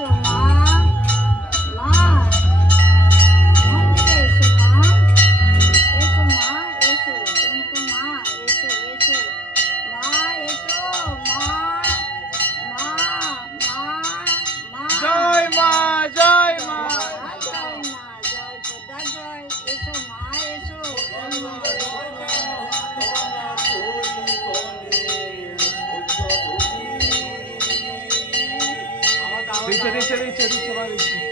এসো মা, মা মন্দিরে এসো মা, এসো মা, এসো, তুমি তো মা, এসো এসো মা, এসো মা, মা, মা, মা, জয় মা, জয় মা। জয় মা, জয় খোদা জয়, এসো মা, এসো দিচ্ছে দিচ্ছে দিচ্ছে দিচ্ছে